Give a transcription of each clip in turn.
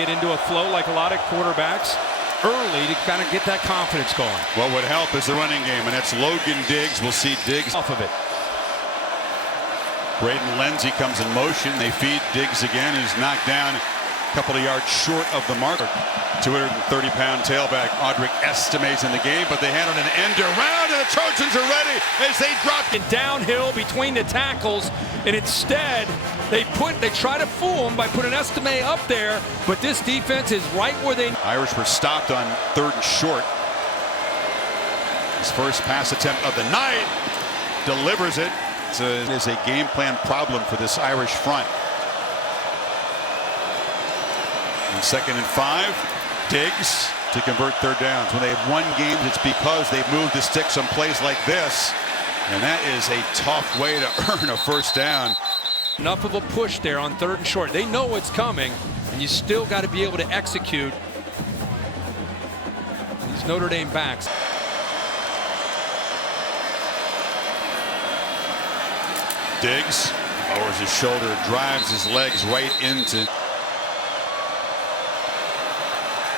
Get into a flow like a lot of quarterbacks early to kind of get that confidence going. What would help is the running game, and that's Logan Diggs. We'll see Diggs Off of it. Braden Lenzy comes in motion. They feed Diggs again, who's knocked down a couple of yards short of the marker. 230-pound tailback Audric Estime's in the game, but they handled an end around, and the Trojans are ready as they drop And downhill between the tackles, and instead they try to fool him by putting Estime up there, but this defense is right where they. Irish were stopped on 3rd and short. His first pass attempt of the night, delivers it. It is a game plan problem for this Irish front. And 2nd and 5. Diggs to convert 3rd downs. When they have won games, it's because they've moved the sticks on plays like this. And that is a tough way to earn a 1st down. Enough of a push there on 3rd and short. They know what's coming, and you still got to be able to execute. These Notre Dame backs. Diggs lowers his shoulder, drives his legs right into.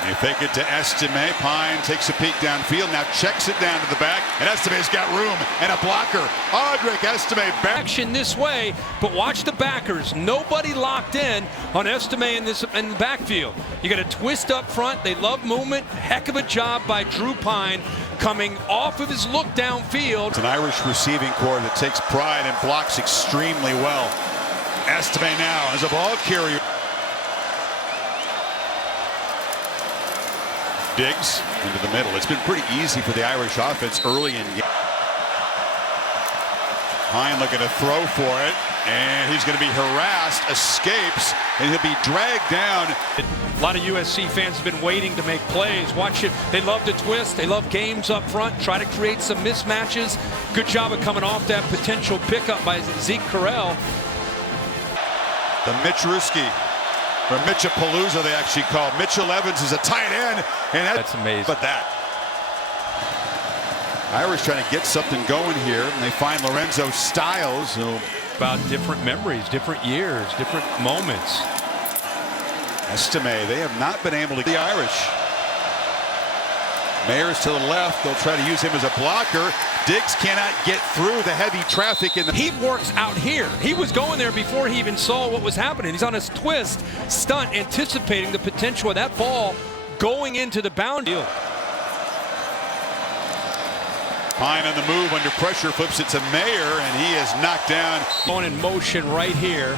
They fake it to Estime. Pine takes a peek downfield, now checks it down to the back, and Estime's got room and a blocker. Audric Estime back. Action this way, but watch the backers. Nobody locked in on Estime in the backfield. You got a twist up front. They love movement. Heck of a job by Drew Pine coming off of his look downfield. It's an Irish receiving corps that takes pride and blocks extremely well. Estime now as a ball carrier. Diggs into the middle. It's been pretty easy for the Irish offense early in game. Pine looking to throw for it, and he's going to be harassed, escapes, and he'll be dragged down. A lot of USC fans have been waiting to make plays. Watch it. They love to twist. They love games up front. Try to create some mismatches. Good job of coming off that potential pickup by Zeke Correll. The Mitcheruski. Or Mitchapalooza, they actually call. Mitchell Evans is a tight end, and that's amazing. But that Irish trying to get something going here, and they find Lorenzo Styles. About different memories, different years, different moments. Estime, they have not been able to. The Irish. Mayers to the left. They'll try to use him as a blocker. Diggs cannot get through the heavy traffic in the. He works out here. He was going there before he even saw what was happening. He's on his twist, stunt, anticipating the potential of that ball going into the boundary. Pine on the move under pressure, flips it to Mayer, and he is knocked down. Going in motion right here,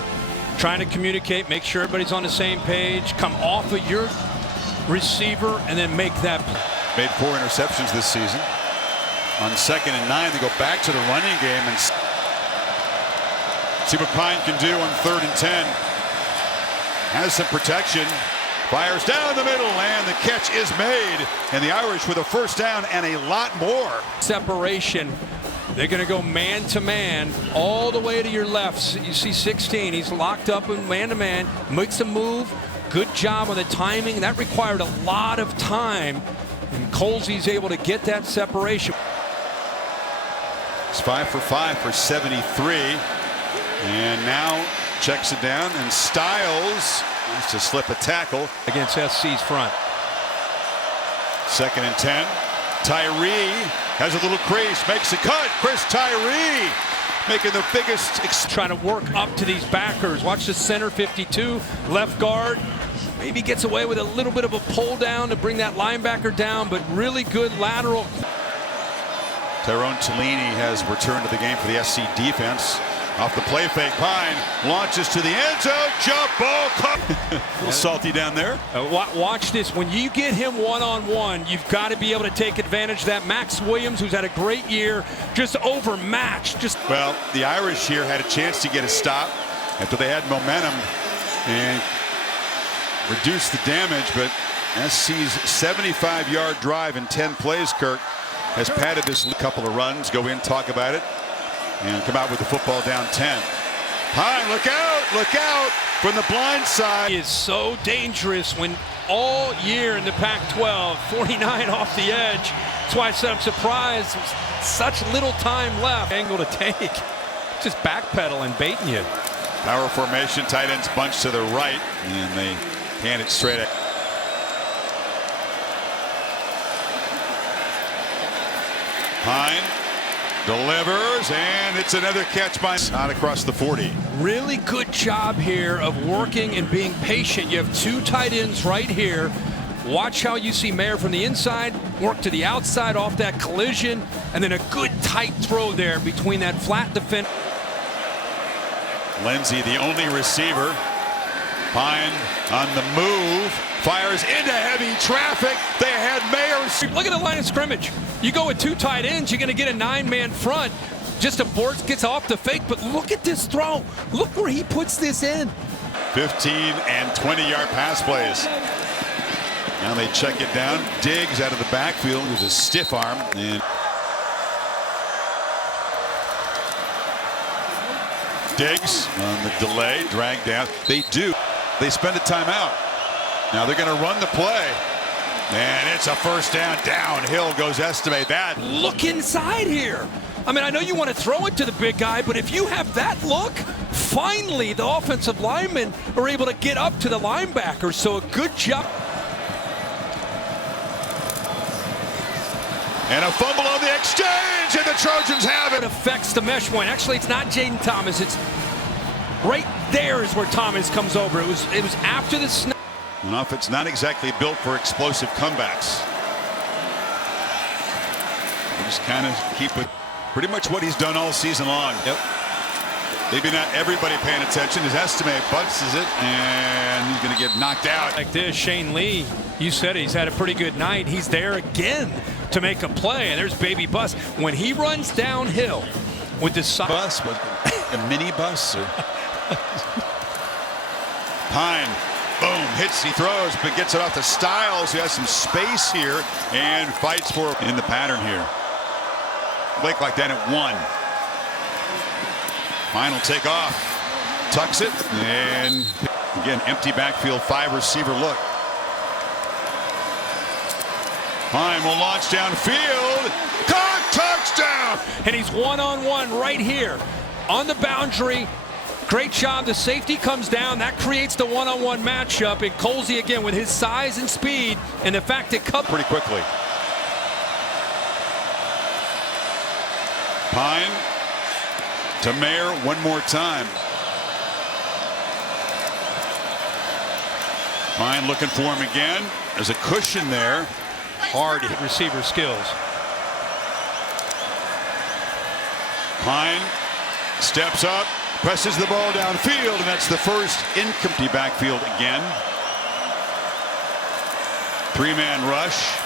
trying to communicate, make sure everybody's on the same page, come off of your receiver, and then make that play. Made 4 interceptions this season. On 2nd and 9, they go back to the running game and see what Pine can do on 3rd and 10. Has some protection. Fires down the middle, and the catch is made. And the Irish with a 1st down and a lot more. Separation. They're going to go man-to-man all the way to your left. You see 16. He's locked up in man-to-man. Makes a move. Good job on the timing. That required a lot of time. And Colsey's able to get that separation. It's 5 for 5 for 73. And now checks it down, and Styles wants to slip a tackle against SC's front. 2nd and 10. Tyree has a little crease, makes a cut. Chris Tyree making the biggest. Trying to work up to these backers. Watch the center 52, left guard. Maybe gets away with a little bit of a pull down to bring that linebacker down, but really good lateral. Tyrone Tellini has returned to the game for the SC defense. Off the play fake, Pine launches to the end zone, jump ball, a little salty down there. Watch this. When you get him one-on-one, you've got to be able to take advantage of that. Max Williams, who's had a great year, just overmatched. Well, the Irish here had a chance to get a stop after they had momentum and reduce the damage, but SC's 75-yard drive in 10 plays, Kirk, has padded this couple of runs. Go in, talk about it, and come out with the football down 10. Pine, look out from the blind side. He is so dangerous when all year in the Pac-12, 49 off the edge. That's why I said I'm surprised. Such little time left. Angle to take. Just backpedaling, baiting you. Power formation, tight ends bunch to the right, and they hand it straight at. Pine delivers, and it's another catch by not across the 40. Really good job here of working and being patient. You have two tight ends right here. Watch how you see Mayer from the inside, work to the outside off that collision, and then a good tight throw there between that flat defense. Lindsey, the only receiver. Pine on the move, fires into heavy traffic. They had Mayer. Look at the line of scrimmage. You go with two tight ends, you're going to get a 9-man front. Just a board gets off the fake, but look at this throw. Look where he puts this in. 15 and 20-yard pass plays. Now they check it down. Diggs out of the backfield. There's a stiff arm. And Diggs on the delay, dragged down. They spend a timeout. Now they're going to run the play. And it's a first down. Downhill goes Estime. That. Look inside here. I mean, I know you want to throw it to the big guy, but if you have that look, finally the offensive linemen are able to get up to the linebacker. So a good job. And a fumble on the exchange, and the Trojans have it. It affects the mesh point. Actually, it's not Jaden Thomas. It's right there is where Thomas comes over. It was after the snap. An offense not exactly built for explosive comebacks. They just kind of keep with pretty much what he's done all season long. Yep. Maybe not everybody paying attention. His estimate busts it, and he's going to get knocked out. Like this, Shane Lee, you said he's had a pretty good night. He's there again to make a play, and there's Baby Bus. When he runs downhill with this side. Bus, a mini bus? Or... Pine, boom, hits, he throws, but gets it off to Styles, who has some space here, and fights for it in the pattern here. Blake like that at 1. Pine will take off, tucks it, and again, empty backfield, 5-receiver look. Pine will launch downfield, caught, touchdown! And he's one-on-one right here on the boundary. Great job. The safety comes down. That creates the one-on-one matchup. And Colsey again with his size and speed and the fact that pretty quickly. Pine to Mayer one more time. Pine looking for him again. There's a cushion there. Hard hit. Receiver skills. Pine steps up, presses the ball downfield, and that's the first incomplete backfield again. 3-man rush,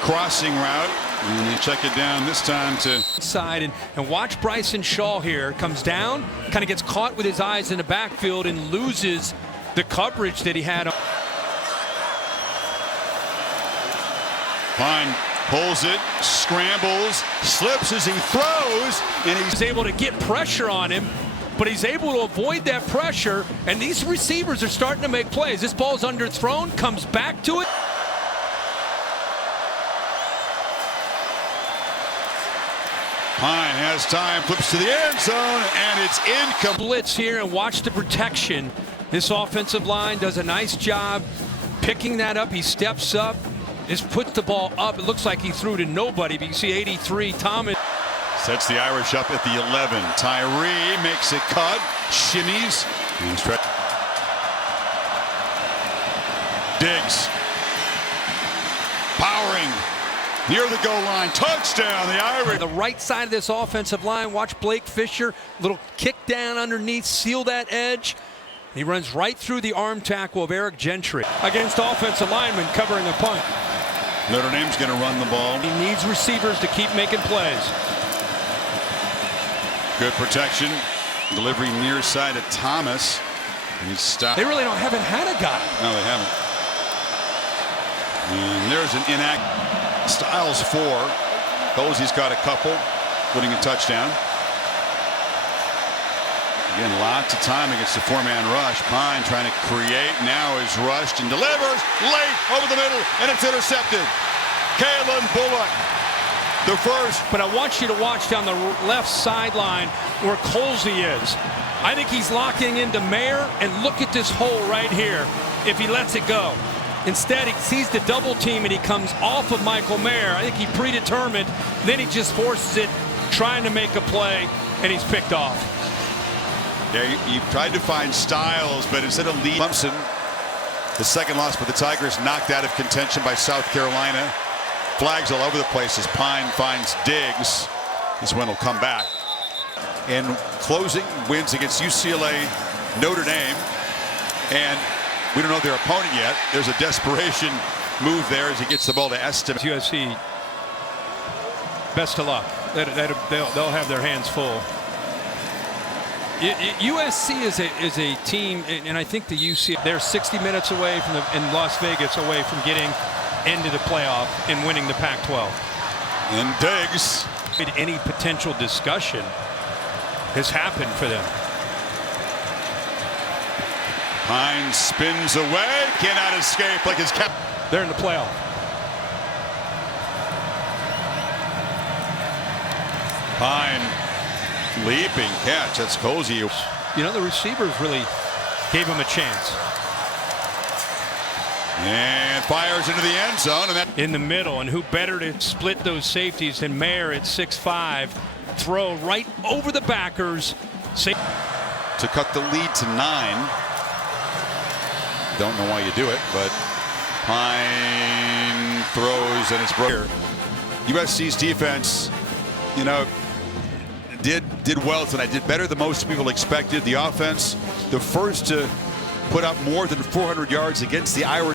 crossing route, and they check it down this time to side. And watch Bryson Shaw here. Comes down, kind of gets caught with his eyes in the backfield and loses the coverage that he had. Pine pulls it, scrambles, slips as he throws, and he's able to get pressure on him, but he's able to avoid that pressure, and these receivers are starting to make plays. This ball's underthrown, comes back to it. Pine has time, flips to the end zone, and it's incomplete. Blitz here, and watch the protection. This offensive line does a nice job picking that up. He steps up. Just puts the ball up. It looks like he threw to nobody, but you see 83, Thomas. Sets the Irish up at the 11. Tyree makes a cut, shimmies, and stretch. Diggs. Powering. Near the goal line. Touchdown, the Irish. The right side of this offensive line. Watch Blake Fisher. Little kick down underneath. Seal that edge. He runs right through the arm tackle of Eric Gentry. Against offensive linemen covering a punt. Notre Dame's going to run the ball. He needs receivers to keep making plays. Good protection. Delivery near side of Thomas. He's stopped. They really haven't had a guy. No, they haven't. And there's an inact. Styles 4. Posey's got a couple, putting a touchdown. Again, lots of time against the 4-man rush. Pine trying to create, now is rushed and delivers late over the middle, and it's intercepted. Kalen Bullock, the first. But I want you to watch down the left sideline where Colsey is. I think he's locking into Mayer, and look at this hole right here if he lets it go. Instead, he sees the double team and he comes off of Michael Mayer. I think he predetermined. Then he just forces it, trying to make a play, and he's picked off. Yeah, he tried to find Styles, but instead of lead, Clemson, the second loss for the Tigers, knocked out of contention by South Carolina. Flags all over the place as Pine finds Diggs. This one will come back. And closing wins against UCLA, Notre Dame, and we don't know their opponent yet. There's a desperation move there as he gets the ball to Estimate. USC, best of luck. They'll have their hands full. USC is a team, and I think the UC, they're 60 minutes away from in Las Vegas away from getting into the playoff and winning the Pac-12. And Diggs. Any potential discussion has happened for them. Pine spins away, cannot escape like his cap. They're in the playoff. Pine leaping catch. That's cozy. You know, the receivers really gave him a chance. And fires into the end zone. And that in the middle, and who better to split those safeties than Mayer at 6'5", throw right over the backers. To cut the lead to 9. Don't know why you do it, but Pine throws and it's broken. USC's defense, you know, did well tonight. Did better than most people expected. The offense, the first to put up more than 400 yards against the Irish.